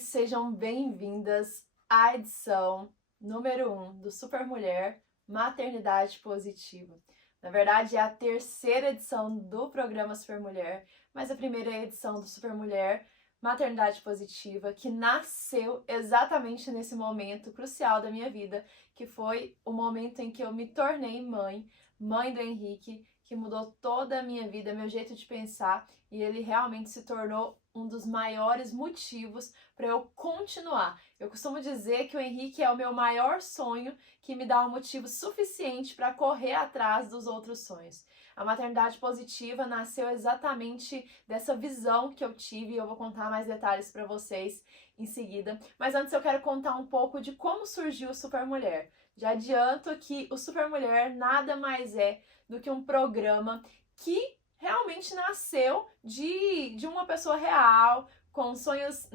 mulheres, sejam bem-vindas à edição número 1 do Super Mulher Maternidade Positiva. Na verdade, é a terceira edição do programa Super Mulher, mas a primeira edição do Super Mulher Maternidade Positiva, que nasceu exatamente nesse momento crucial da minha vida, que foi o momento em que eu me tornei mãe do Henrique, que mudou toda a minha vida, meu jeito de pensar, e ele realmente se tornou um dos maiores motivos para eu continuar. Eu costumo dizer que o Henrique é o meu maior sonho, que me dá um motivo suficiente para correr atrás dos outros sonhos. A maternidade positiva nasceu exatamente dessa visão que eu tive, e eu vou contar mais detalhes para vocês em seguida. Mas antes eu quero contar um pouco de como surgiu o Super Mulher. Já adianto que o Super Mulher nada mais é do que um programa que realmente nasceu de uma pessoa real, com sonhos,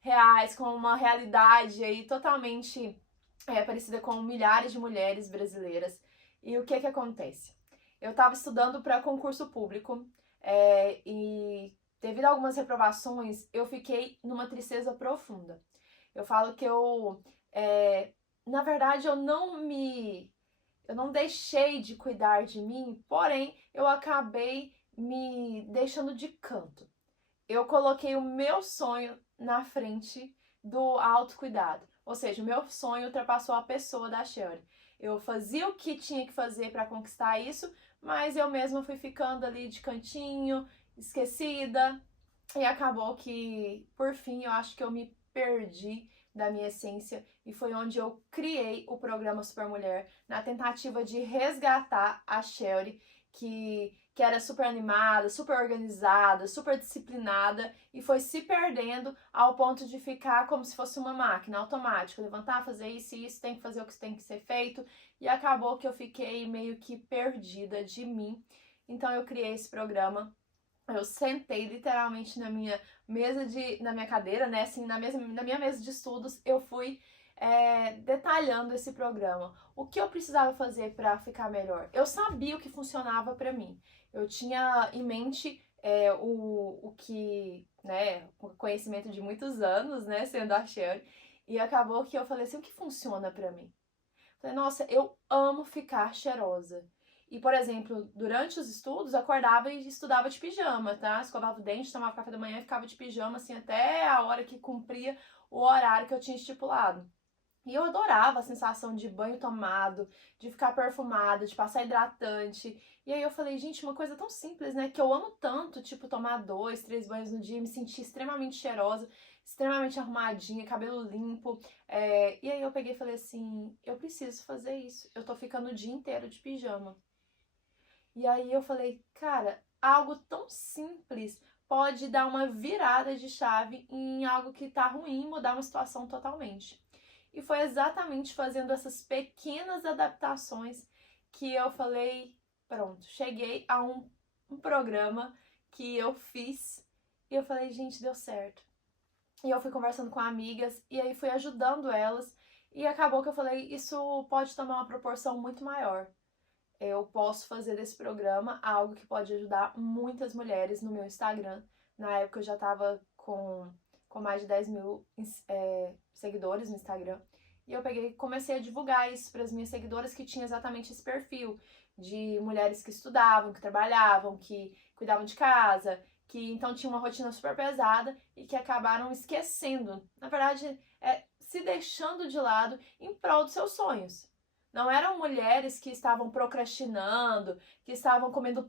reais, com uma realidade aí totalmente parecida com milhares de mulheres brasileiras. E o que acontece? Eu estava estudando para concurso público e devido a algumas reprovações, eu fiquei numa tristeza profunda. Eu falo que na verdade, eu não deixei de cuidar de mim, porém, eu acabei me deixando de canto. Eu coloquei o meu sonho na frente do autocuidado. Ou seja, o meu sonho ultrapassou a pessoa da Shelly. Eu fazia o que tinha que fazer para conquistar isso, mas eu mesma fui ficando ali de cantinho, esquecida, e acabou que, por fim, eu acho que eu me perdi da minha essência, e foi onde eu criei o programa Super Mulher, na tentativa de resgatar a Shelly, que era super animada, super organizada, super disciplinada, e foi se perdendo ao ponto de ficar como se fosse uma máquina automática, levantar, fazer isso e isso, tem que fazer o que tem que ser feito, e acabou que eu fiquei meio que perdida de mim. Então eu criei esse programa. Eu sentei literalmente na minha cadeira, né? Assim, na minha mesa de estudos, eu fui detalhando esse programa. O que eu precisava fazer para ficar melhor? Eu sabia o que funcionava para mim. Eu tinha em mente o que, né? O conhecimento de muitos anos, né? Sendo a Shelly. E acabou que eu falei assim, o que funciona para mim? Falei, nossa, eu amo ficar cheirosa. E, por exemplo, durante os estudos, eu acordava e estudava de pijama, tá? Escovava o dente, tomava café da manhã e ficava de pijama, assim, até a hora que cumpria o horário que eu tinha estipulado. E eu adorava a sensação de banho tomado, de ficar perfumada, de passar hidratante. E aí eu falei, gente, uma coisa tão simples, né? Que eu amo tanto, tipo, tomar 2, 3 banhos no dia, me sentir extremamente cheirosa, extremamente arrumadinha, cabelo limpo. E aí eu peguei e falei assim, eu preciso fazer isso. Eu tô ficando o dia inteiro de pijama. E aí eu falei, cara, algo tão simples pode dar uma virada de chave em algo que tá ruim, mudar uma situação totalmente. E foi exatamente fazendo essas pequenas adaptações que eu falei, pronto, cheguei a um programa que eu fiz e eu falei, gente, deu certo. E eu fui conversando com amigas e aí fui ajudando elas e acabou que eu falei, isso pode tomar uma proporção muito maior. Eu posso fazer desse programa algo que pode ajudar muitas mulheres no meu Instagram. Na época eu já estava com mais de 10 mil seguidores no Instagram. E eu peguei e comecei a divulgar isso para as minhas seguidoras que tinham exatamente esse perfil de mulheres que estudavam, que trabalhavam, que cuidavam de casa, que então tinham uma rotina super pesada e que acabaram esquecendo, na verdade, se deixando de lado em prol dos seus sonhos. Não eram mulheres que estavam procrastinando, que estavam comendo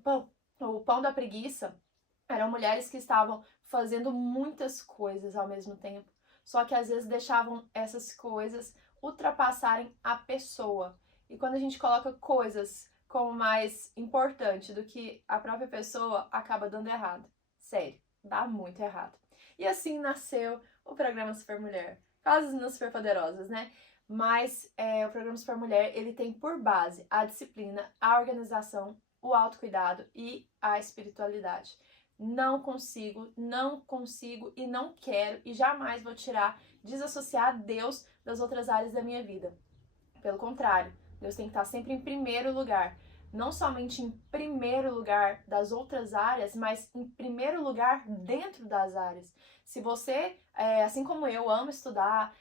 o pão da preguiça. Eram mulheres que estavam fazendo muitas coisas ao mesmo tempo. Só que às vezes deixavam essas coisas ultrapassarem a pessoa. E quando a gente coloca coisas como mais importante do que a própria pessoa, acaba dando errado. Sério, dá muito errado. E assim nasceu o programa Super Mulher. Quase nas Super Poderosas, né? Mas o programa Super Mulher, ele tem por base a disciplina, a organização, o autocuidado e a espiritualidade. Não consigo e não quero e jamais vou desassociar Deus das outras áreas da minha vida. Pelo contrário, Deus tem que estar sempre em primeiro lugar. não somente em primeiro lugar das outras áreas, mas em primeiro lugar dentro das áreas. Se você, assim como eu, ama estudar,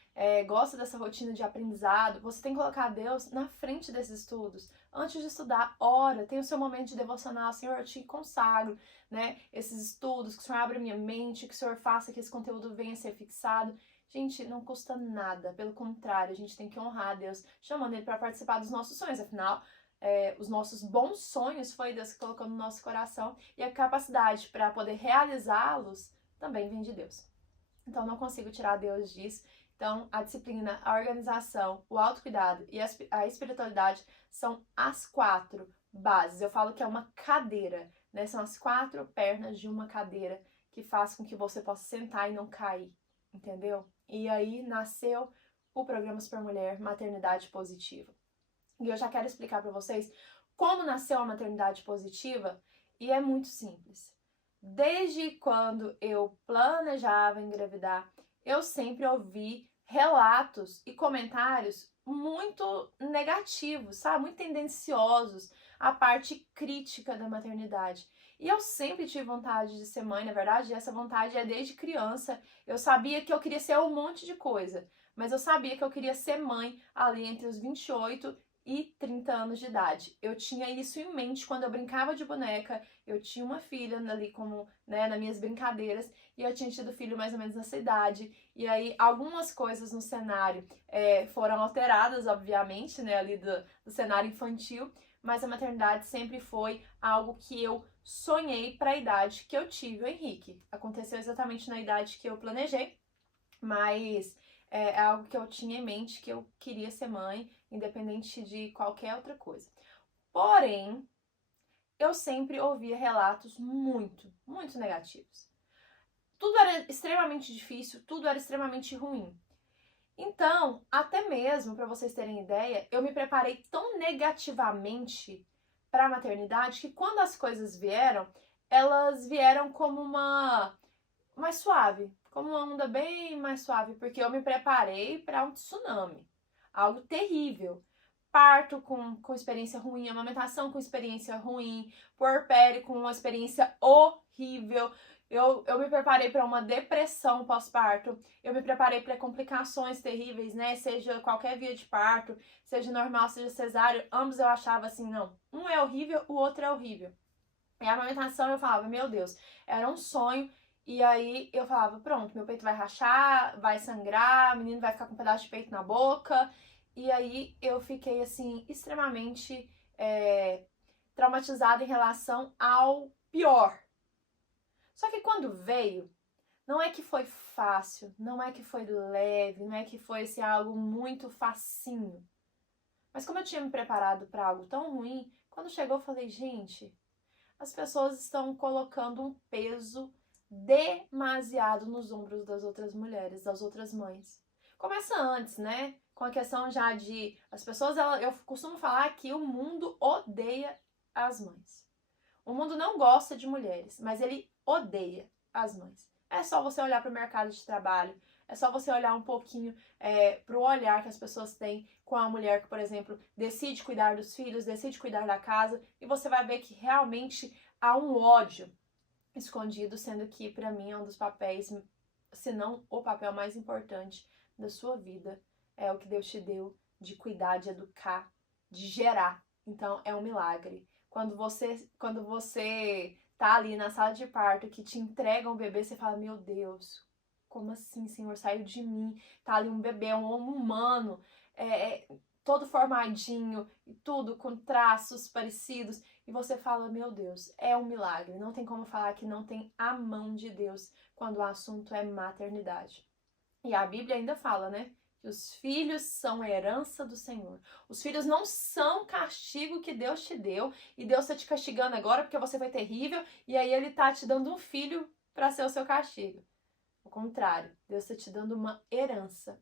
gosta dessa rotina de aprendizado, você tem que colocar Deus na frente desses estudos. Antes de estudar, ora, tem o seu momento de devocional, Senhor, eu te consagro, né? Esses estudos, que o Senhor abra minha mente, que o Senhor faça que esse conteúdo venha a ser fixado. Gente, não custa nada, pelo contrário, a gente tem que honrar a Deus, chamando Ele para participar dos nossos sonhos, afinal, os nossos bons sonhos foi Deus que colocou no nosso coração, e a capacidade para poder realizá-los também vem de Deus. Então, não consigo tirar Deus disso. Então, a disciplina, a organização, o autocuidado e a espiritualidade são as 4 bases. Eu falo que é uma cadeira, né? São as 4 pernas de uma cadeira que faz com que você possa sentar e não cair, entendeu? E aí nasceu o programa Super Mulher Maternidade Positiva. E eu já quero explicar para vocês como nasceu a maternidade positiva, e é muito simples. Desde quando eu planejava engravidar, eu sempre ouvi relatos e comentários muito negativos, sabe? Muito tendenciosos à parte crítica da maternidade. E eu sempre tive vontade de ser mãe, na verdade, essa vontade é desde criança. Eu sabia que eu queria ser um monte de coisa, mas eu sabia que eu queria ser mãe ali entre os 28 e 30 anos de idade. Eu tinha isso em mente quando eu brincava de boneca, eu tinha uma filha ali como, né, nas minhas brincadeiras, e eu tinha tido filho mais ou menos nessa idade, e aí algumas coisas no cenário foram alteradas, obviamente, né, ali do cenário infantil, mas a maternidade sempre foi algo que eu sonhei para a idade que eu tive o Henrique. Aconteceu exatamente na idade que eu planejei, mas é algo que eu tinha em mente, que eu queria ser mãe, independente de qualquer outra coisa. Porém, eu sempre ouvia relatos muito negativos. Tudo era extremamente difícil, tudo era extremamente ruim. Então, até mesmo, para vocês terem ideia, eu me preparei tão negativamente para a maternidade que quando as coisas vieram, elas vieram como uma mais suave, como uma onda bem mais suave, porque eu me preparei para um tsunami, algo terrível. Parto com experiência ruim, amamentação com experiência ruim, puerpério com uma experiência horrível. Eu me preparei para uma depressão pós-parto, eu me preparei para complicações terríveis, né? Seja qualquer via de parto, seja normal, seja cesáreo, ambos eu achava assim, não, um é horrível, o outro é horrível. E a amamentação eu falava, meu Deus, era um sonho. E aí eu falava, pronto, meu peito vai rachar, vai sangrar, o menino vai ficar com um pedaço de peito na boca. E aí eu fiquei, assim, extremamente traumatizada em relação ao pior. Só que quando veio, não é que foi fácil, não é que foi leve, não é que foi assim, algo muito facinho. Mas como eu tinha me preparado para algo tão ruim, quando chegou eu falei, gente, as pessoas estão colocando um peso demasiado nos ombros das outras mulheres, das outras mães. Começa antes, né? Com a questão já de... As pessoas, eu costumo falar que o mundo odeia as mães. O mundo não gosta de mulheres, mas ele odeia as mães. É só você olhar para o mercado de trabalho, é só você olhar um pouquinho para o olhar que as pessoas têm com a mulher que, por exemplo, decide cuidar dos filhos, decide cuidar da casa, e você vai ver que realmente há um ódio escondido, sendo que para mim é um dos papéis, se não o papel mais importante da sua vida, é o que Deus te deu de cuidar, de educar, de gerar. Então é um milagre. Quando você tá ali na sala de parto, que te entregam um bebê, você fala, meu Deus, como assim, Senhor, saiu de mim, tá ali um bebê, um homem humano, todo formadinho, e tudo com traços parecidos, e você fala, meu Deus, é um milagre. Não tem como falar que não tem a mão de Deus quando o assunto é maternidade. E a Bíblia ainda fala, né, que os filhos são herança do Senhor. Os filhos não são castigo que Deus te deu, e Deus tá te castigando agora porque você foi terrível, e aí ele tá te dando um filho para ser o seu castigo. Ao contrário, Deus está te dando uma herança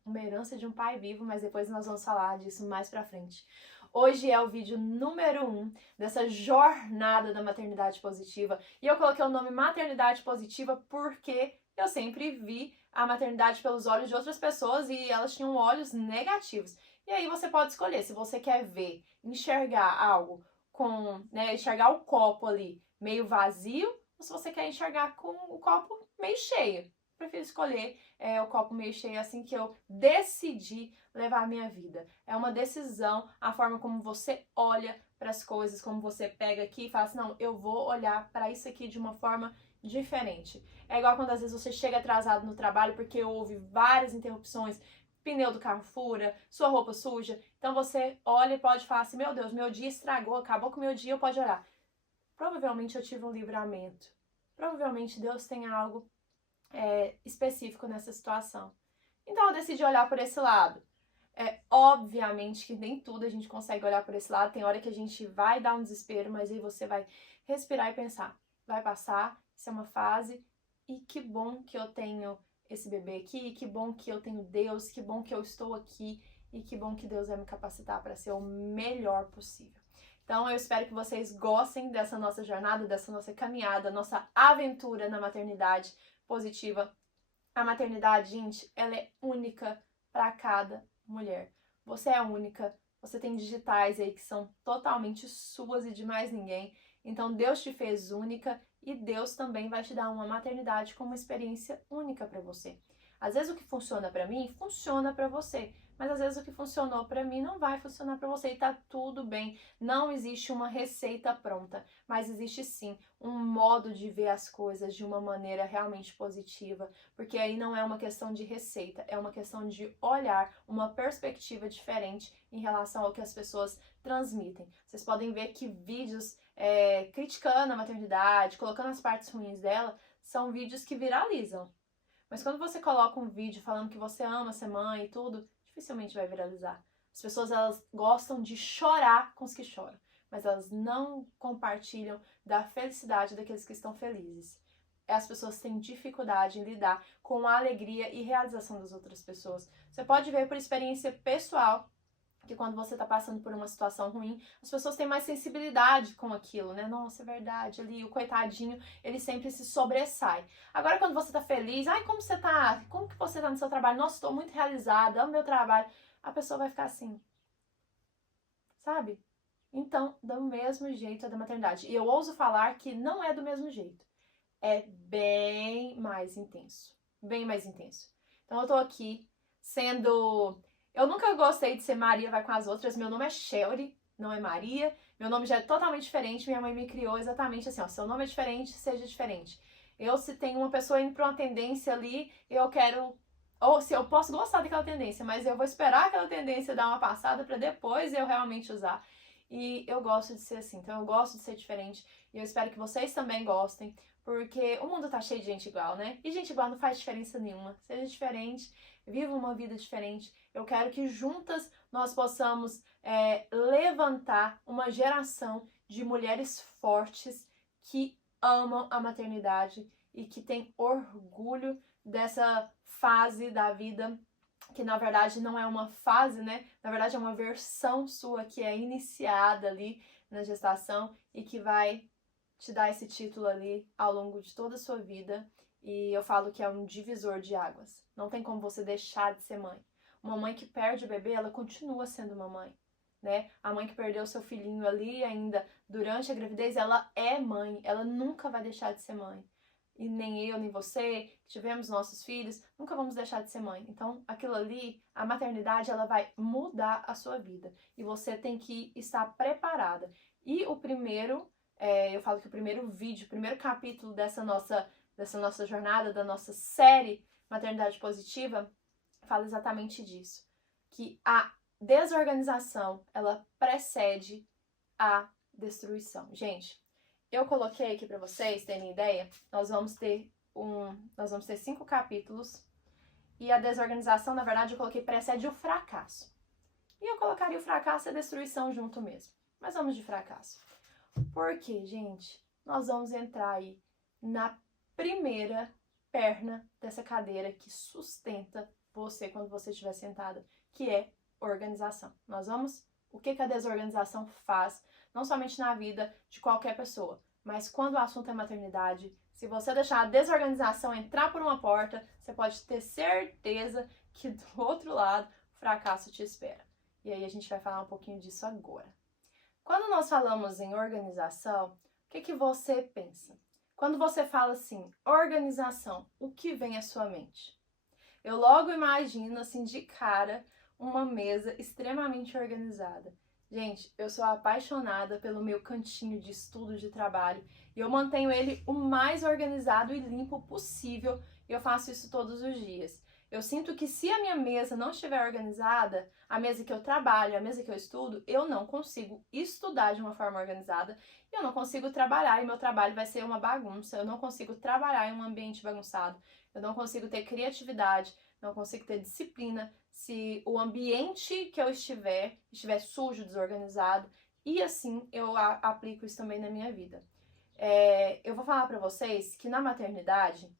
de um pai vivo, mas depois nós vamos falar disso mais pra frente. Hoje é o vídeo número 1 dessa jornada da maternidade positiva, e eu coloquei o nome maternidade positiva porque eu sempre vi a maternidade pelos olhos de outras pessoas e elas tinham olhos negativos. E aí você pode escolher se você quer ver, enxergar algo com, né, enxergar o copo ali meio vazio, ou se você quer enxergar com o copo meio cheio. Prefiro escolher o copo meio cheio assim que eu decidi levar a minha vida. É uma decisão, a forma como você olha para as coisas, como você pega aqui e fala assim, não, eu vou olhar para isso aqui de uma forma diferente. É igual quando às vezes você chega atrasado no trabalho porque houve várias interrupções, pneu do carro fura, sua roupa suja. Então você olha e pode falar assim, meu Deus, meu dia estragou, acabou com o meu dia, eu pode olhar. Provavelmente eu tive um livramento. Provavelmente Deus tem algo específico nessa situação. Então eu decidi olhar por esse lado. Obviamente que nem tudo a gente consegue olhar por esse lado. Tem hora que a gente vai dar um desespero, mas aí você vai respirar e pensar, vai passar, isso é uma fase, e que bom que eu tenho esse bebê aqui, que bom que eu tenho Deus, que bom que eu estou aqui, e que bom que Deus vai me capacitar para ser o melhor possível. Então eu espero que vocês gostem dessa nossa jornada, dessa nossa caminhada, nossa aventura na maternidade positiva. A maternidade, gente, ela é única para cada mulher. Você é única, você tem digitais aí que são totalmente suas e de mais ninguém. Então Deus te fez única e Deus também vai te dar uma maternidade como uma experiência única para você. Às vezes o que funciona para mim, funciona para você. Mas às vezes o que funcionou para mim não vai funcionar para você e tá tudo bem. Não existe uma receita pronta, mas existe sim um modo de ver as coisas de uma maneira realmente positiva, porque aí não é uma questão de receita, é uma questão de olhar, uma perspectiva diferente em relação ao que as pessoas transmitem. Vocês podem ver que vídeos criticando a maternidade, colocando as partes ruins dela, são vídeos que viralizam. Mas quando você coloca um vídeo falando que você ama ser mãe e tudo, dificilmente vai viralizar. As pessoas, elas gostam de chorar com os que choram, mas elas não compartilham da felicidade daqueles que estão felizes. As pessoas têm dificuldade em lidar com a alegria e realização das outras pessoas. Você pode ver por experiência pessoal que quando você tá passando por uma situação ruim, as pessoas têm mais sensibilidade com aquilo, né? Nossa, é verdade, ali o coitadinho, ele sempre se sobressai. Agora quando você tá feliz, ai, como você tá? Como que você tá no seu trabalho? Nossa, estou muito realizada, amo meu trabalho. A pessoa vai ficar assim, sabe? Então, do mesmo jeito é da maternidade. E eu ouso falar que não é do mesmo jeito. É bem mais intenso. Bem mais intenso. Então eu tô aqui sendo... Eu nunca gostei de ser Maria vai com as outras. Meu nome é Shelly, não é Maria. Meu nome já é totalmente diferente. Minha mãe me criou exatamente assim, ó. Seu nome é diferente, seja diferente. Eu, se tem uma pessoa indo pra uma tendência ali, eu quero... Ou se eu posso gostar daquela tendência, mas eu vou esperar aquela tendência dar uma passada pra depois eu realmente usar. E eu gosto de ser assim, então eu gosto de ser diferente. E eu espero que vocês também gostem, porque o mundo tá cheio de gente igual, né? E gente igual não faz diferença nenhuma. Seja diferente, viva uma vida diferente. Eu quero que juntas nós possamos levantar uma geração de mulheres fortes que amam a maternidade e que têm orgulho dessa fase da vida, que na verdade não é uma fase, né? Na verdade é uma versão sua que é iniciada ali na gestação e que vai te dar esse título ali ao longo de toda a sua vida. E eu falo que é um divisor de águas. Não tem como você deixar de ser mãe. Uma mãe que perde o bebê, ela continua sendo uma mãe, né? A mãe que perdeu seu filhinho ali ainda durante a gravidez, ela é mãe, ela nunca vai deixar de ser mãe. E nem eu, nem você, que tivemos nossos filhos, nunca vamos deixar de ser mãe. Então, aquilo ali, a maternidade, ela vai mudar a sua vida. E você tem que estar preparada. E o primeiro, eu falo que o primeiro vídeo, o primeiro capítulo dessa nossa jornada, da nossa série Maternidade Positiva, fala exatamente disso. Que a desorganização, ela precede a destruição. Gente, eu coloquei aqui para vocês terem ideia, nós vamos ter 5 capítulos e a desorganização, na verdade, eu coloquei precede o fracasso. E eu colocaria o fracasso e a destruição junto mesmo. Mas vamos de fracasso. Porque, gente, nós vamos entrar aí na primeira perna dessa cadeira que sustenta você quando você estiver sentada, que é organização. O que a desorganização faz, não somente na vida de qualquer pessoa, mas quando o assunto é maternidade, se você deixar a desorganização entrar por uma porta, você pode ter certeza que do outro lado o fracasso te espera. E aí a gente vai falar um pouquinho disso agora. Quando nós falamos em organização, o que você pensa? Quando você fala assim, organização, o que vem à sua mente? Eu logo imagino, assim, de cara, uma mesa extremamente organizada. Gente, eu sou apaixonada pelo meu cantinho de estudo, de trabalho, e eu mantenho ele o mais organizado e limpo possível, e eu faço isso todos os dias. Eu sinto que se a minha mesa não estiver organizada, a mesa que eu trabalho, a mesa que eu estudo, eu não consigo estudar de uma forma organizada, e eu não consigo trabalhar, e meu trabalho vai ser uma bagunça, eu não consigo trabalhar em um ambiente bagunçado, eu não consigo ter criatividade, não consigo ter disciplina se o ambiente que eu estiver sujo, desorganizado, e assim eu aplico isso também na minha vida. Eu vou falar para vocês que na maternidade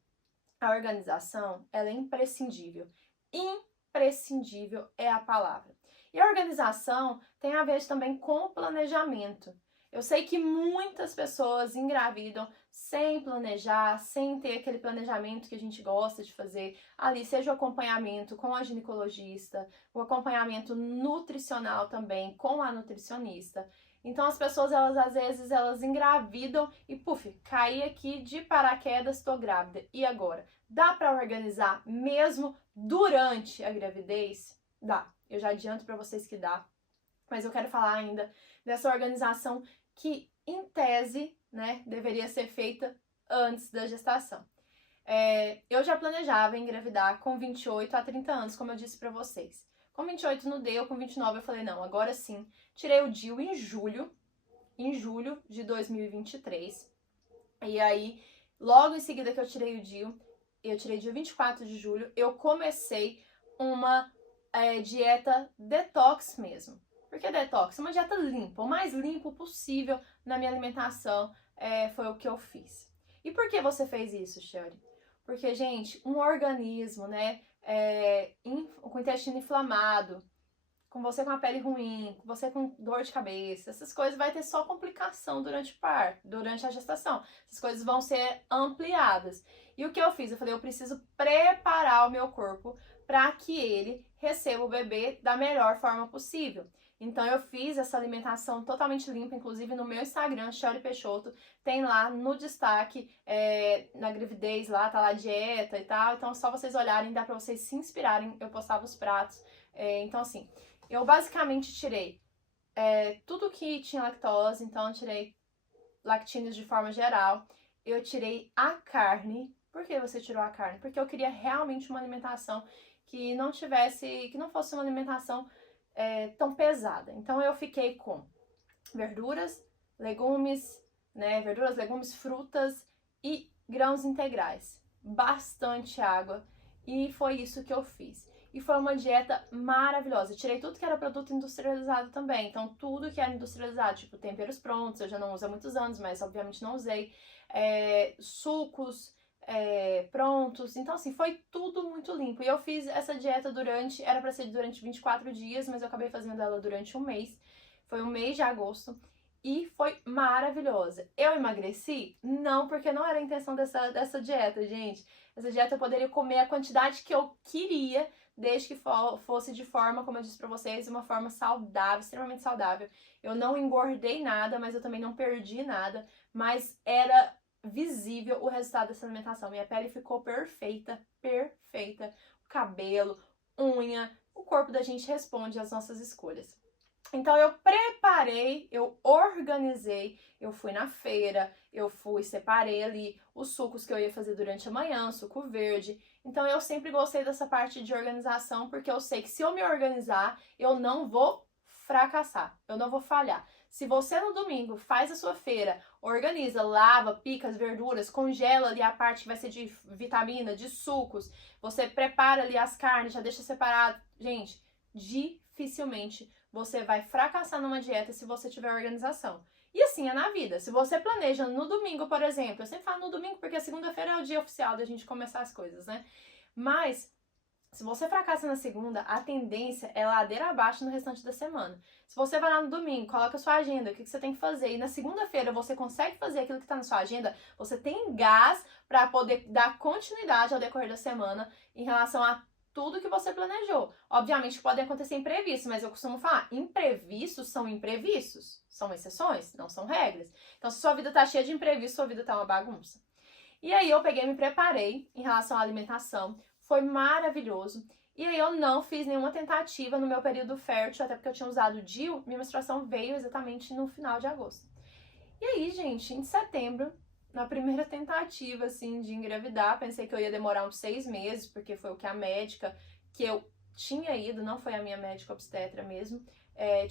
a organização ela é imprescindível. Imprescindível é a palavra. E a organização tem a ver também com o planejamento. Eu sei que muitas pessoas engravidam sem planejar, sem ter aquele planejamento que a gente gosta de fazer ali, seja o acompanhamento com a ginecologista, o acompanhamento nutricional também com a nutricionista. Então as pessoas, elas às vezes, elas engravidam e puf, caí aqui de paraquedas, estou grávida. E agora? Dá para organizar mesmo durante a gravidez? Dá. Eu já adianto para vocês que dá. Mas eu quero falar ainda dessa organização que, em tese, né, deveria ser feita antes da gestação. Eu já planejava engravidar com 28 a 30 anos, como eu disse para vocês. Com 28 não deu, com 29 eu falei, não, agora sim. Tirei o DIU em julho de 2023. E aí, logo em seguida que eu tirei o DIU, eu tirei dia 24 de julho, eu comecei uma dieta detox mesmo. Por que detox? Uma dieta limpa, o mais limpo possível na minha alimentação foi o que eu fiz. E por que você fez isso, Shelly? Porque, gente, um organismo, né, com o intestino inflamado, com você com a pele ruim, com você com dor de cabeça, essas coisas vai ter só complicação durante o parto, durante a gestação. Essas coisas vão ser ampliadas. E o que eu fiz? Eu falei, eu preciso preparar o meu corpo para que ele receba o bebê da melhor forma possível. Então eu fiz essa alimentação totalmente limpa, inclusive no meu Instagram, Shelly Peixoto, tem lá no destaque, na gravidez lá, tá lá a dieta e tal. Então só vocês olharem, dá pra vocês se inspirarem, eu postava os pratos. Então assim, eu basicamente tirei tudo que tinha lactose, então eu tirei lactíneos de forma geral. Eu tirei a carne. Por que você tirou a carne? Porque eu queria realmente uma alimentação que não fosse uma alimentação tão pesada. Então eu fiquei com verduras, legumes, frutas e grãos integrais. Bastante água. E foi isso que eu fiz. E foi uma dieta maravilhosa. Eu tirei tudo que era produto industrializado também. Então, tudo que era industrializado, tipo temperos prontos, eu já não uso há muitos anos, mas obviamente não usei. Sucos prontos. Então, assim, foi tudo muito limpo. E eu fiz essa dieta era pra ser durante 24 dias, mas eu acabei fazendo ela durante um mês. Foi um mês de agosto. E foi maravilhosa. Eu emagreci? Não, porque não era a intenção dessa dieta, gente. Essa dieta eu poderia comer a quantidade que eu queria, desde que fosse de forma, como eu disse pra vocês, uma forma saudável, extremamente saudável. Eu não engordei nada, mas eu também não perdi nada, mas era visível o resultado dessa alimentação. Minha pele ficou perfeita, perfeita. O cabelo, unha, o corpo da gente responde às nossas escolhas. Então eu preparei, eu organizei, eu fui na feira, separei ali os sucos que eu ia fazer durante a manhã, suco verde. Então eu sempre gostei dessa parte de organização, porque eu sei que se eu me organizar, eu não vou fracassar, eu não vou falhar. Se você no domingo faz a sua feira, organiza, lava, pica as verduras, congela ali a parte que vai ser de vitamina, de sucos, você prepara ali as carnes, já deixa separado. Gente, dificilmente você vai fracassar numa dieta se você tiver organização. E assim é na vida. Se você planeja no domingo, por exemplo, eu sempre falo no domingo porque a segunda-feira é o dia oficial da gente começar as coisas, né? Mas se você fracassa na segunda, a tendência é ladeira abaixo no restante da semana. Se você vai lá no domingo, coloca a sua agenda, o que você tem que fazer, e na segunda-feira você consegue fazer aquilo que está na sua agenda, você tem gás para poder dar continuidade ao decorrer da semana em relação a tudo que você planejou. Obviamente que podem acontecer imprevistos, mas eu costumo falar, imprevistos, são exceções, não são regras. Então, se sua vida tá cheia de imprevistos, sua vida tá uma bagunça. E aí eu peguei e me preparei em relação à alimentação, foi maravilhoso. E aí eu não fiz nenhuma tentativa no meu período fértil, até porque eu tinha usado o DIU, minha menstruação veio exatamente no final de agosto. E aí, gente, em setembro, na primeira tentativa, assim, de engravidar, pensei que eu ia demorar uns 6 meses, porque foi o que a médica que eu tinha ido, não foi a minha médica obstetra mesmo,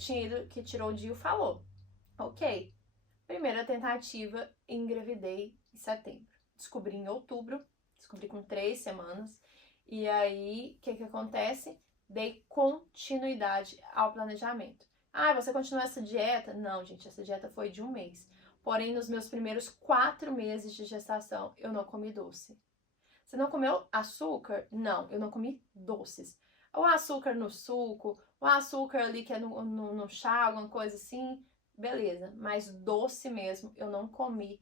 tinha ido, que tirou o DIU, falou. Ok, primeira tentativa, engravidei em setembro. Descobri em outubro, descobri com 3 semanas. E aí, o que acontece? Dei continuidade ao planejamento. Ah, você continua essa dieta? Não, gente, essa dieta foi de 1 mês. Porém, nos meus primeiros 4 meses de gestação, eu não comi doce. Você não comeu açúcar? Não, eu não comi doces. O açúcar no suco, o açúcar ali que é no chá, alguma coisa assim, beleza. Mas doce mesmo, eu não comi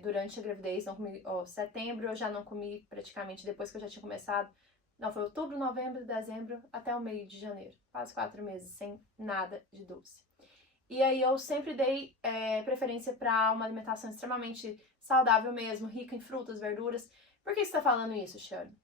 durante a gravidez, não comi, setembro eu já não comi praticamente depois que eu já tinha começado. Não, foi outubro, novembro, dezembro, até o meio de janeiro. Quase 4 meses sem nada de doce. E aí eu sempre dei preferência para uma alimentação extremamente saudável mesmo, rica em frutas, verduras. Por que você está falando isso, Shirley?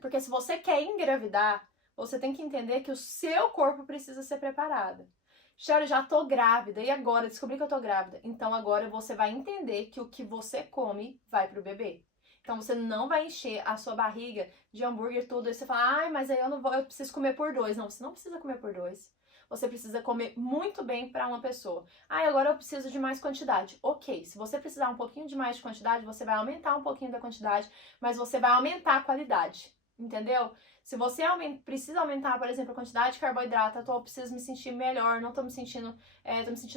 Porque se você quer engravidar, você tem que entender que o seu corpo precisa ser preparado. Shirley, já tô grávida, e agora? Descobri que eu tô grávida. Então agora você vai entender que o que você come vai pro bebê. Então você não vai encher a sua barriga de hambúrguer tudo, e você fala, ai, mas aí eu não vou, eu preciso comer por 2. Não, você não precisa comer por 2. Você precisa comer muito bem para uma pessoa. Ah, agora eu preciso de mais quantidade. Ok, se você precisar um pouquinho de mais de quantidade, você vai aumentar um pouquinho da quantidade, mas você vai aumentar a qualidade, entendeu? Se você precisa aumentar, por exemplo, a quantidade de carboidrato, eu preciso me sentir melhor, não tô me sentindo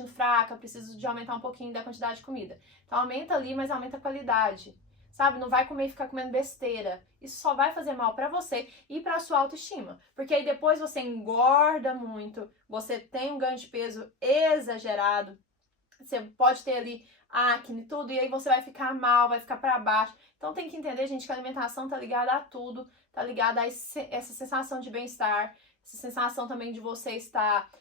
fraca, preciso de aumentar um pouquinho da quantidade de comida. Então aumenta ali, mas aumenta a qualidade. Sabe, não vai comer e ficar comendo besteira. Isso só vai fazer mal pra você e pra sua autoestima. Porque aí depois você engorda muito, você tem um ganho de peso exagerado, você pode ter ali acne e tudo, e aí você vai ficar mal, vai ficar pra baixo. Então tem que entender, gente, que a alimentação tá ligada a tudo, tá ligada a essa sensação de bem-estar, essa sensação também de você estar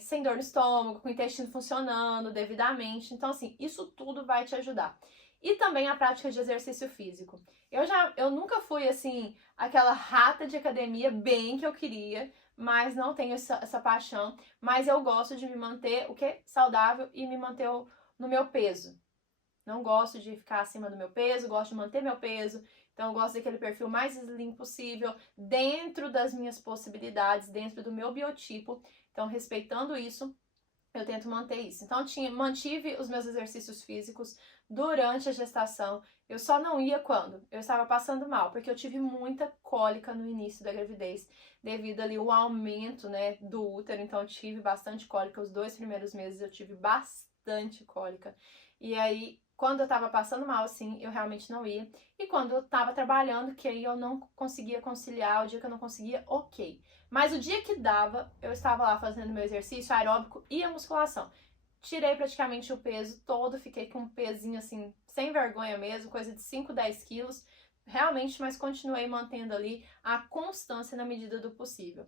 sem dor no estômago, com o intestino funcionando devidamente. Então, assim, isso tudo vai te ajudar. E também a prática de exercício físico. Eu nunca fui, assim, aquela rata de academia bem que eu queria, mas não tenho essa paixão. Mas eu gosto de me manter, saudável e me manter no meu peso. Não gosto de ficar acima do meu peso, gosto de manter meu peso. Então eu gosto daquele perfil mais slim possível, dentro das minhas possibilidades, dentro do meu biotipo. Então, respeitando isso, eu tento manter isso. Então, mantive os meus exercícios físicos durante a gestação. Eu só não ia quando eu estava passando mal, porque eu tive muita cólica no início da gravidez, devido ali ao aumento, né, do útero. Então, eu tive bastante cólica. Os 2 primeiros meses eu tive bastante cólica. E aí, quando eu tava passando mal, assim, eu realmente não ia. E quando eu tava trabalhando, que aí eu não conseguia conciliar, o dia que eu não conseguia, ok. Mas o dia que dava, eu estava lá fazendo meu exercício aeróbico e a musculação. Tirei praticamente o peso todo, fiquei com um pezinho assim, sem vergonha mesmo, coisa de 5, 10 quilos, realmente, mas continuei mantendo ali a constância na medida do possível.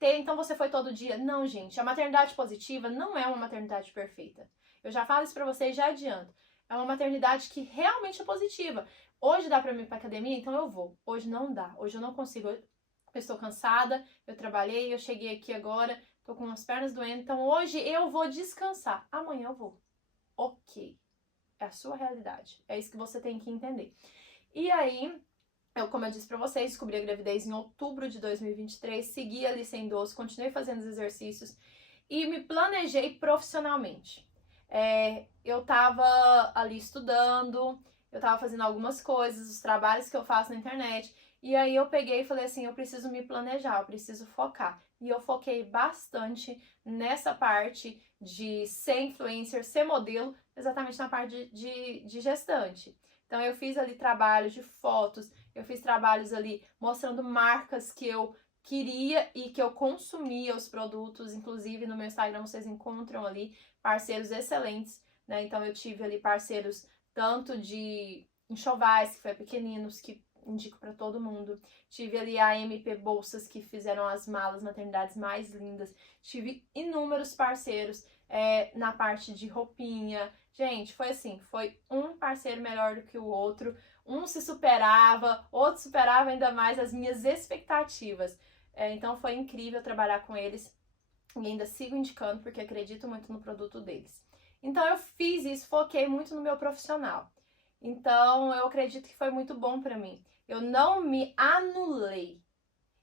Então você foi todo dia? Não, gente, a maternidade positiva não é uma maternidade perfeita. Eu já falo isso pra vocês, já adianto. É uma maternidade que realmente é positiva. Hoje dá pra mim ir pra academia, então eu vou. Hoje não dá, hoje eu não consigo. Eu estou cansada, eu trabalhei, eu cheguei aqui agora, tô com as pernas doendo, então hoje eu vou descansar. Amanhã eu vou. Ok. É a sua realidade. É isso que você tem que entender. E aí, como eu disse pra vocês, descobri a gravidez em outubro de 2023, segui ali sem doce, continuei fazendo os exercícios e me planejei profissionalmente. Eu tava ali estudando, eu tava fazendo algumas coisas, os trabalhos que eu faço na internet, e aí eu peguei e falei assim, eu preciso me planejar, eu preciso focar. E eu foquei bastante nessa parte de ser influencer, ser modelo, exatamente na parte de gestante. Então eu fiz ali trabalhos de fotos, eu fiz trabalhos ali mostrando marcas que eu queria e que eu consumia os produtos, inclusive no meu Instagram vocês encontram ali parceiros excelentes, né? Então eu tive ali parceiros tanto de enxovais, que foi pequeninos, que indico para todo mundo. Tive ali a MP Bolsas, que fizeram as malas maternidades mais lindas. Tive inúmeros parceiros na parte de roupinha. Gente, foi assim, foi um parceiro melhor do que o outro. Um se superava, outro superava ainda mais as minhas expectativas. Então foi incrível trabalhar com eles. E ainda sigo indicando porque acredito muito no produto deles. Então eu fiz isso, foquei muito no meu profissional. Então eu acredito que foi muito bom pra mim. Eu não me anulei.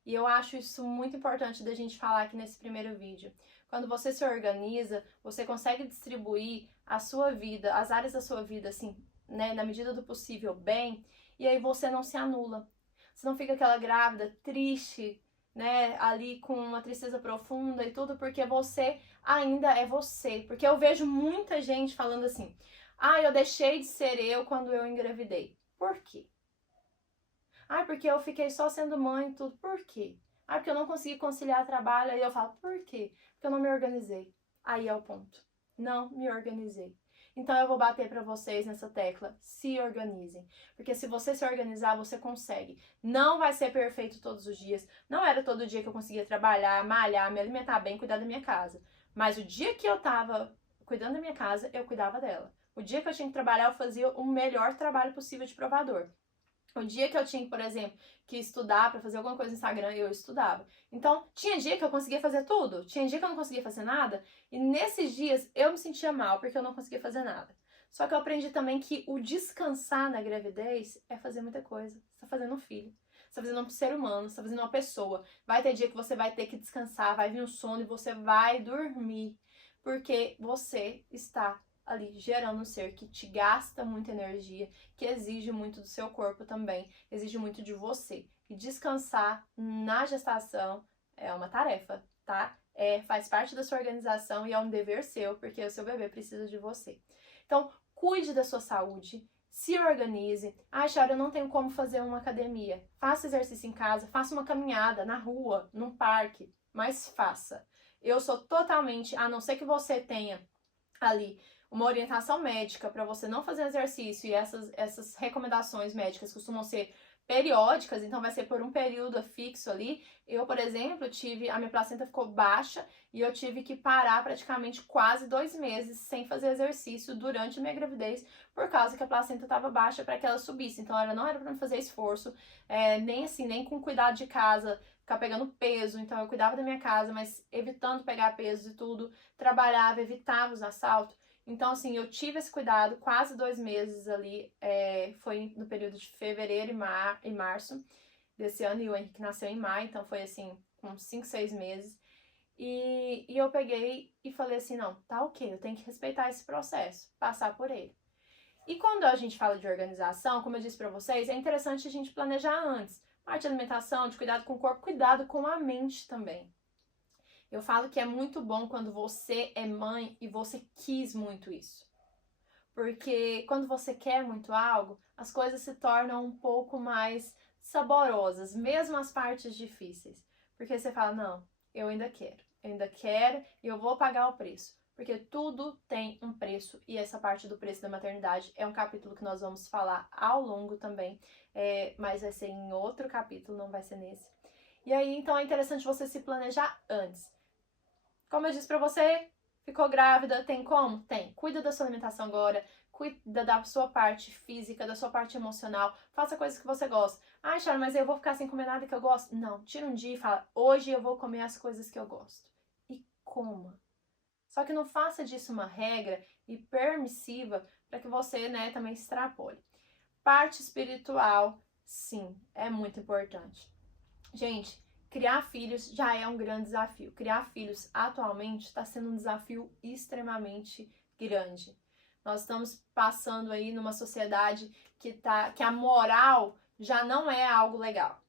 E eu acho isso muito importante da gente falar aqui nesse primeiro vídeo. Quando você se organiza, você consegue distribuir a sua vida, as áreas da sua vida, assim, né, na medida do possível, bem, e aí você não se anula. Você não fica aquela grávida, triste, né, ali com uma tristeza profunda e tudo, porque você ainda é você. Porque eu vejo muita gente falando assim, eu deixei de ser eu quando eu engravidei. Por quê? Porque eu fiquei só sendo mãe e tudo. Por quê? Porque eu não consegui conciliar trabalho. Aí eu falo, por quê? Porque eu não me organizei. Aí é o ponto. Não me organizei. Então eu vou bater pra vocês nessa tecla. Se organizem. Porque se você se organizar, você consegue. Não vai ser perfeito todos os dias. Não era todo dia que eu conseguia trabalhar, malhar, me alimentar bem, cuidar da minha casa. Mas o dia que eu tava cuidando da minha casa, eu cuidava dela. O dia que eu tinha que trabalhar, eu fazia o melhor trabalho possível de provador. O dia que eu tinha, por exemplo, que estudar para fazer alguma coisa no Instagram, eu estudava. Então, tinha dia que eu conseguia fazer tudo, tinha dia que eu não conseguia fazer nada, e nesses dias eu me sentia mal porque eu não conseguia fazer nada. Só que eu aprendi também que o descansar na gravidez é fazer muita coisa. Você tá fazendo um filho, você tá fazendo um ser humano, você tá fazendo uma pessoa. Vai ter dia que você vai ter que descansar, vai vir um sono e você vai dormir, porque você está ali gerando um ser que te gasta muita energia, que exige muito do seu corpo também, exige muito de você. E descansar na gestação é uma tarefa, tá? Faz parte da sua organização e é um dever seu, porque o seu bebê precisa de você. Então, cuide da sua saúde, se organize. Chara, eu não tenho como fazer uma academia. Faça exercício em casa, faça uma caminhada na rua, num parque, mas faça. Eu sou totalmente, a não ser que você tenha ali uma orientação médica para você não fazer exercício, e essas recomendações médicas costumam ser periódicas, então vai ser por um período fixo ali. Eu, por exemplo, a minha placenta ficou baixa e eu tive que parar praticamente quase 2 meses sem fazer exercício durante a minha gravidez, por causa que a placenta estava baixa para que ela subisse. Então ela não era para fazer esforço, nem com cuidado de casa, ficar pegando peso. Então eu cuidava da minha casa, mas evitando pegar peso e tudo, trabalhava, evitava os assaltos. Então, assim, eu tive esse cuidado quase 2 meses ali, foi no período de fevereiro e março desse ano, e o Henrique nasceu em maio, então foi assim, uns 5, 6 meses. E eu peguei e falei assim, não, tá ok, eu tenho que respeitar esse processo, passar por ele. E quando a gente fala de organização, como eu disse pra vocês, é interessante a gente planejar antes. Parte de alimentação, de cuidado com o corpo, cuidado com a mente também. Eu falo que é muito bom quando você é mãe e você quis muito isso. Porque quando você quer muito algo, as coisas se tornam um pouco mais saborosas, mesmo as partes difíceis. Porque você fala, não, eu ainda quero e eu vou pagar o preço. Porque tudo tem um preço, e essa parte do preço da maternidade é um capítulo que nós vamos falar ao longo também, mas vai ser em outro capítulo, não vai ser nesse. E aí, então, é interessante você se planejar antes. Como eu disse pra você, ficou grávida, tem como? Tem. Cuida da sua alimentação agora, cuida da sua parte física, da sua parte emocional, faça coisas que você gosta. Chara, mas eu vou ficar sem comer nada que eu gosto? Não, tira um dia e fala, hoje eu vou comer as coisas que eu gosto. E coma. Só que não faça disso uma regra e permissiva para que você, também extrapole. Parte espiritual, sim, é muito importante. Gente, criar filhos já é um grande desafio. Criar filhos atualmente está sendo um desafio extremamente grande. Nós estamos passando aí numa sociedade que a moral já não é algo legal.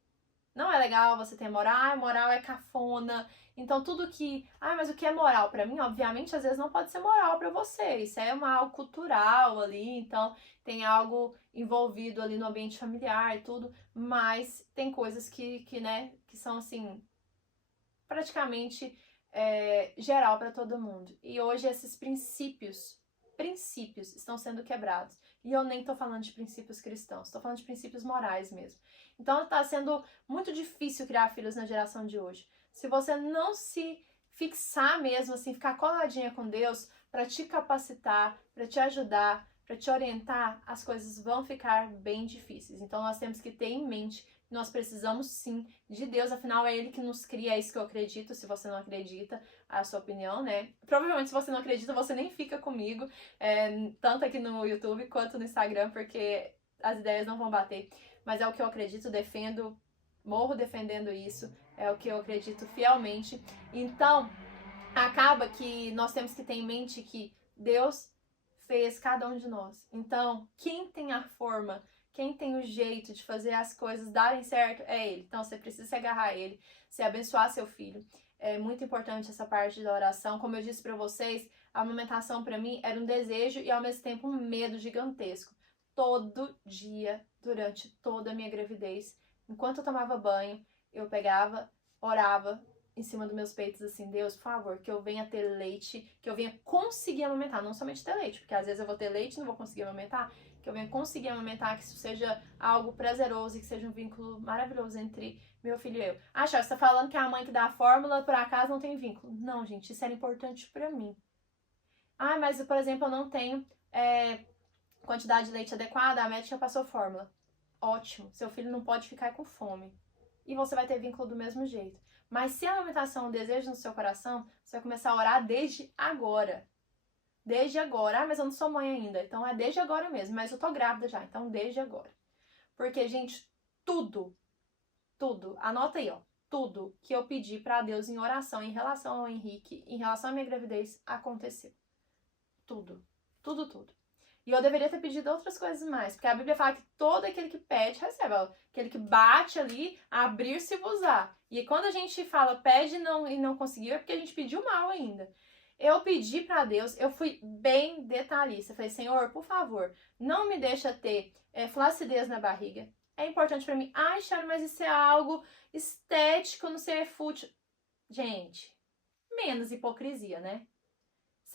Não é legal você ter moral, moral é cafona. Então tudo que, mas o que é moral para mim, obviamente, às vezes não pode ser moral para você. Isso é algo cultural ali, então tem algo envolvido ali no ambiente familiar e tudo, mas tem coisas que são assim, praticamente geral para todo mundo. E hoje esses princípios princípios estão sendo quebrados. E eu nem tô falando de princípios cristãos, tô falando de princípios morais mesmo. Então tá sendo muito difícil criar filhos na geração de hoje. Se você não se fixar mesmo, assim, ficar coladinha com Deus para te capacitar, para te ajudar, para te orientar, as coisas vão ficar bem difíceis. Então nós temos que ter em mente que nós precisamos sim de Deus, afinal é Ele que nos cria, é isso que eu acredito. Se você não acredita, a sua opinião, né? Provavelmente se você não acredita, você nem fica comigo, tanto aqui no YouTube quanto no Instagram, porque as ideias não vão bater. Mas é o que eu acredito, defendo, morro defendendo isso, é o que eu acredito fielmente. Então, acaba que nós temos que ter em mente que Deus fez cada um de nós. Então, quem tem a forma, quem tem o jeito de fazer as coisas darem certo é Ele. Então, você precisa se agarrar a Ele, se abençoar seu filho. É muito importante essa parte da oração. Como eu disse pra vocês, a amamentação pra mim era um desejo e ao mesmo tempo um medo gigantesco. Todo dia, durante toda a minha gravidez, enquanto eu tomava banho, eu pegava, orava em cima dos meus peitos assim: Deus, por favor, que eu venha ter leite, que eu venha conseguir amamentar, não somente ter leite, porque às vezes eu vou ter leite e não vou conseguir amamentar, que eu venha conseguir amamentar, que isso seja algo prazeroso e que seja um vínculo maravilhoso entre meu filho e eu. Ah, Charles, você tá falando que a mãe que dá a fórmula, por acaso, não tem vínculo. Não, gente, isso era importante pra mim. Ah, mas, por exemplo, eu não tenho quantidade de leite adequada, a médica passou fórmula. Ótimo, seu filho não pode ficar com fome. E você vai ter vínculo do mesmo jeito. Mas se a amamentação é um desejo no seu coração, você vai começar a orar desde agora. Desde agora. Ah, mas eu não sou mãe ainda. Então é desde agora mesmo. Mas eu tô grávida já, então desde agora. Porque, gente, tudo, anota aí, ó. Tudo que eu pedi pra Deus em oração em relação ao Henrique, em relação à minha gravidez, aconteceu. Tudo. E eu deveria ter pedido outras coisas mais, porque a Bíblia fala que todo aquele que pede, recebe. Aquele que bate ali, abrir-se e usar. E quando a gente fala pede e não conseguiu, é porque a gente pediu mal ainda. Eu pedi pra Deus, eu fui bem detalhista. Eu falei: Senhor, por favor, não me deixa ter flacidez na barriga. É importante pra mim. Ai, Charo, mas isso é algo estético, não sei, é fútil. Gente, menos hipocrisia, né?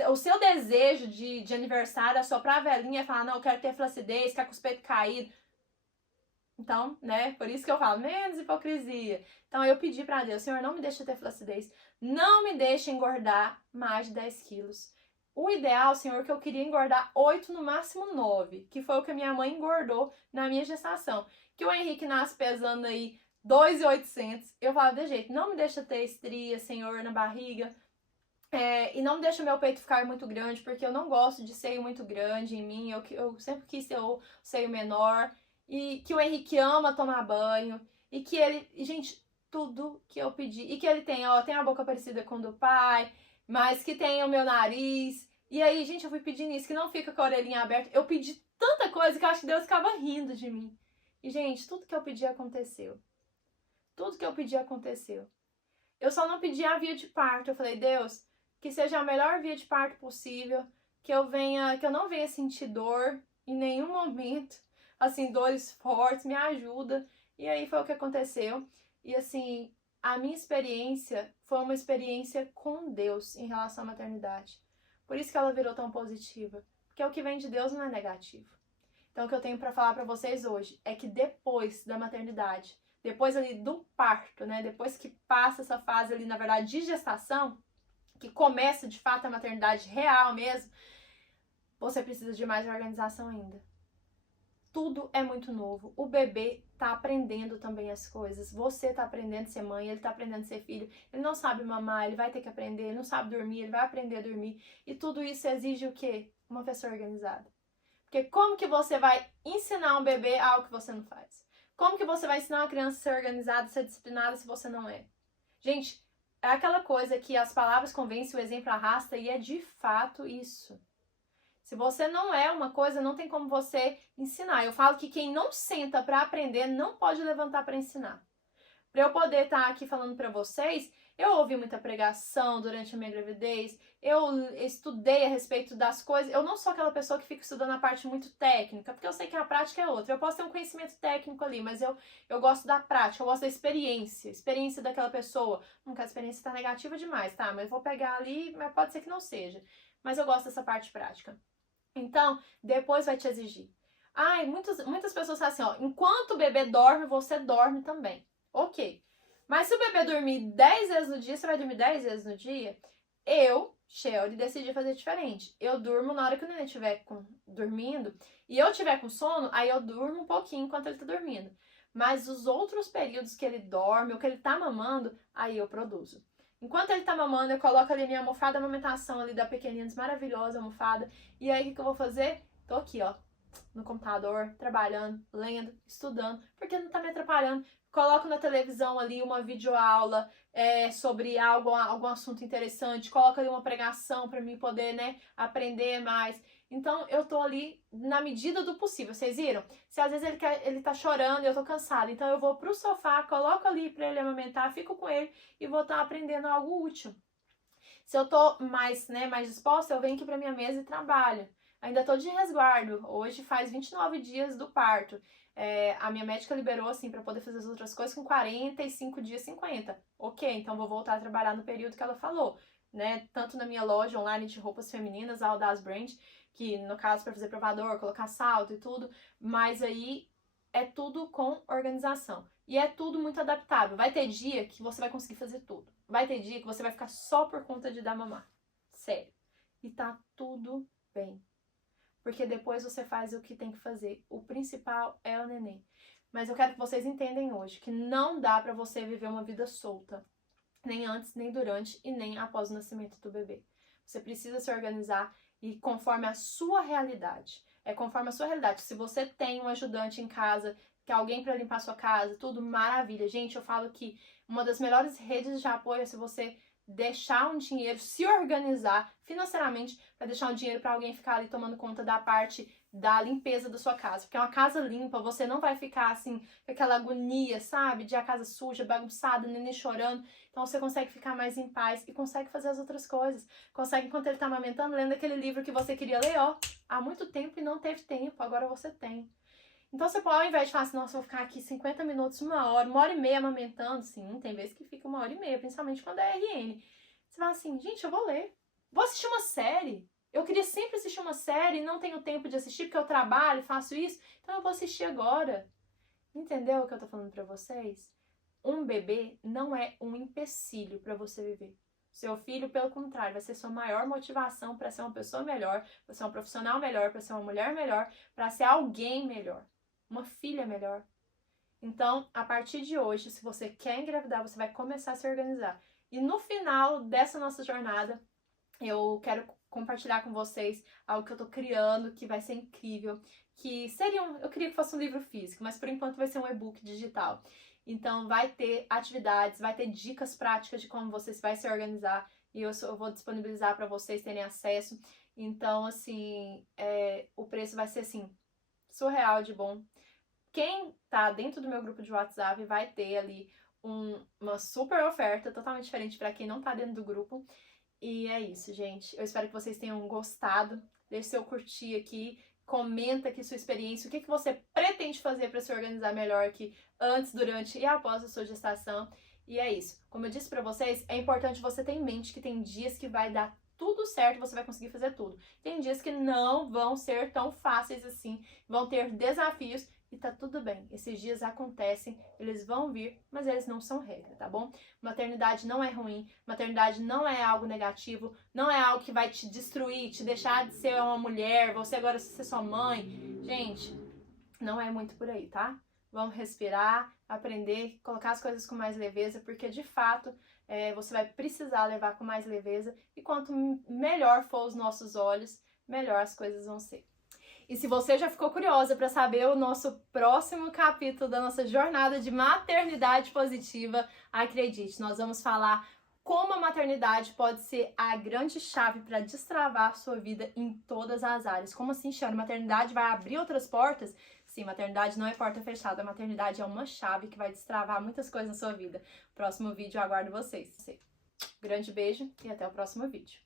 O seu desejo de aniversário é soprar a velhinha e falar: não, eu quero ter flacidez, ficar com os peitos caídos. Então, né, por isso que eu falo, menos hipocrisia. Então eu pedi pra Deus: Senhor, não me deixe ter flacidez, não me deixe engordar mais de 10 quilos. O ideal, Senhor, que eu queria engordar 8, no máximo 9, que foi o que a minha mãe engordou na minha gestação. Que o Henrique nasce pesando aí 2.800. Eu falo de jeito: não me deixa ter estria, Senhor, na barriga. E não deixa meu peito ficar muito grande, porque eu não gosto de seio muito grande em mim. Eu sempre quis ter o seio menor. E que o Henrique ama tomar banho. E que ele... Gente, tudo que eu pedi. E que ele tem a boca parecida com a do pai, mas que tem o meu nariz. E aí, gente, eu fui pedindo isso, que não fica com a orelhinha aberta. Eu pedi tanta coisa que eu acho que Deus ficava rindo de mim. E, gente, tudo que eu pedi aconteceu. Tudo que eu pedi aconteceu. Eu só não pedi a via de parto. Eu falei: Deus, que seja a melhor via de parto possível, que eu não venha sentir dor em nenhum momento, assim, dores fortes, me ajuda. E aí foi o que aconteceu. E assim, a minha experiência foi uma experiência com Deus em relação à maternidade. Por isso que ela virou tão positiva, porque o que vem de Deus não é negativo. Então o que eu tenho para falar para vocês hoje é que depois da maternidade, depois ali do parto, né, depois que passa essa fase ali, na verdade, de gestação, que começa de fato a maternidade real mesmo, você precisa de mais organização ainda. Tudo é muito novo. O bebê tá aprendendo também as coisas. Você tá aprendendo a ser mãe, ele tá aprendendo a ser filho. Ele não sabe mamar, ele vai ter que aprender. Ele não sabe dormir, ele vai aprender a dormir. E tudo isso exige o quê? Uma pessoa organizada. Porque como que você vai ensinar um bebê algo que você não faz? Como que você vai ensinar uma criança a ser organizada, a ser disciplinada, se você não é? Gente, é aquela coisa que as palavras convencem, o exemplo arrasta, e é de fato isso. Se você não é uma coisa, não tem como você ensinar. Eu falo que quem não senta para aprender não pode levantar para ensinar. Para eu poder estar aqui falando para vocês, eu ouvi muita pregação durante a minha gravidez, eu estudei a respeito das coisas. Eu não sou aquela pessoa que fica estudando a parte muito técnica, porque eu sei que a prática é outra. Eu posso ter um conhecimento técnico ali, mas eu gosto da prática, eu gosto da experiência daquela pessoa. Nunca a experiência está negativa demais, tá? Mas eu vou pegar ali, mas pode ser que não seja. Mas eu gosto dessa parte prática. Então, depois vai te exigir. Ai, muitas pessoas falam assim, ó, enquanto o bebê dorme, você dorme também. Ok. Mas se o bebê dormir 10 vezes no dia, você vai dormir 10 vezes no dia? Eu, Shelly, decidi fazer diferente. Eu durmo na hora que o neném estiver dormindo e eu estiver com sono, aí eu durmo um pouquinho enquanto ele tá dormindo. Mas os outros períodos que ele dorme ou que ele tá mamando, aí eu produzo. Enquanto ele tá mamando, eu coloco ali minha almofada, a amamentação ali da pequenininha, maravilhosa almofada. E aí, o que eu vou fazer? Tô aqui, ó, no computador, trabalhando, lendo, estudando, porque não tá me atrapalhando. Coloco na televisão ali uma videoaula sobre algum assunto interessante, coloco ali uma pregação para mim poder, né, aprender mais. Então, eu tô ali na medida do possível, vocês viram? Se às vezes ele tá chorando e eu tô cansada, então eu vou pro sofá, coloco ali pra ele amamentar, fico com ele e vou estar aprendendo algo útil. Se eu tô mais disposta, eu venho aqui pra minha mesa e trabalho. Ainda tô de resguardo. Hoje faz 29 dias do parto. A minha médica liberou, assim, pra poder fazer as outras coisas com 45 dias, 50. Ok, então vou voltar a trabalhar no período que ela falou, né? Tanto na minha loja online de roupas femininas, a Audaz Brand, que no caso para fazer provador, colocar salto e tudo, mas aí é tudo com organização. E é tudo muito adaptável. Vai ter dia que você vai conseguir fazer tudo. Vai ter dia que você vai ficar só por conta de dar mamar. Sério. E tá tudo bem. Porque depois você faz o que tem que fazer. O principal é o neném. Mas eu quero que vocês entendam hoje que não dá pra você viver uma vida solta. Nem antes, nem durante e nem após o nascimento do bebê. Você precisa se organizar e conforme a sua realidade. É conforme a sua realidade. Se você tem um ajudante em casa, que é alguém para limpar a sua casa, tudo maravilha. Gente, eu falo que uma das melhores redes de apoio é se você deixar um dinheiro, se organizar financeiramente para deixar um dinheiro para alguém ficar ali tomando conta da parte da limpeza da sua casa. Porque é uma casa limpa, você não vai ficar assim com aquela agonia, sabe? De a casa suja, bagunçada, neném chorando. Então você consegue ficar mais em paz e consegue fazer as outras coisas. Consegue, enquanto ele tá amamentando, lendo aquele livro que você queria ler, ó, há muito tempo e não teve tempo, agora você tem. Então você pode, ao invés de falar assim, nossa, eu vou ficar aqui 50 minutos, 1 hora e meia amamentando, sim, tem vezes que fica 1 hora e meia, principalmente quando é RN. Você fala assim, gente, eu vou ler. Vou assistir uma série. Eu queria sempre assistir uma série e não tenho tempo de assistir porque eu trabalho e faço isso, então eu vou assistir agora. Entendeu o que eu tô falando pra vocês? Um bebê não é um empecilho para você viver. Seu filho, pelo contrário, vai ser sua maior motivação para ser uma pessoa melhor, para ser um profissional melhor, para ser uma mulher melhor, para ser alguém melhor, uma filha melhor. Então, a partir de hoje, se você quer engravidar, você vai começar a se organizar. E no final dessa nossa jornada, eu quero compartilhar com vocês algo que eu tô criando, que vai ser incrível, que seria eu queria que fosse um livro físico, mas por enquanto vai ser um e-book digital. Então vai ter atividades, vai ter dicas práticas de como você vai se organizar e eu vou disponibilizar para vocês terem acesso. Então, assim, o preço vai ser, assim, surreal de bom. Quem tá dentro do meu grupo de WhatsApp vai ter ali uma super oferta totalmente diferente para quem não tá dentro do grupo. E é isso, gente. Eu espero que vocês tenham gostado. Deixe seu curtir aqui. Comenta aqui sua experiência. O que você pretende fazer para se organizar melhor aqui antes, durante e após a sua gestação. E é isso. Como eu disse para vocês, é importante você ter em mente que tem dias que vai dar tudo certo, você vai conseguir fazer tudo. Tem dias que não vão ser tão fáceis assim, vão ter desafios. E tá tudo bem, esses dias acontecem, eles vão vir, mas eles não são regra, tá bom? Maternidade não é ruim, maternidade não é algo negativo, não é algo que vai te destruir, te deixar de ser uma mulher, você agora ser sua mãe. Gente, não é muito por aí, tá? Vamos respirar, aprender, colocar as coisas com mais leveza, porque de fato você vai precisar levar com mais leveza e quanto melhor for os nossos olhos, melhor as coisas vão ser. E se você já ficou curiosa para saber o nosso próximo capítulo da nossa jornada de maternidade positiva, acredite, nós vamos falar como a maternidade pode ser a grande chave para destravar sua vida em todas as áreas. Como assim, Xana? Maternidade vai abrir outras portas? Sim, maternidade não é porta fechada, a maternidade é uma chave que vai destravar muitas coisas na sua vida. Próximo vídeo, eu aguardo vocês. Grande beijo e até o próximo vídeo.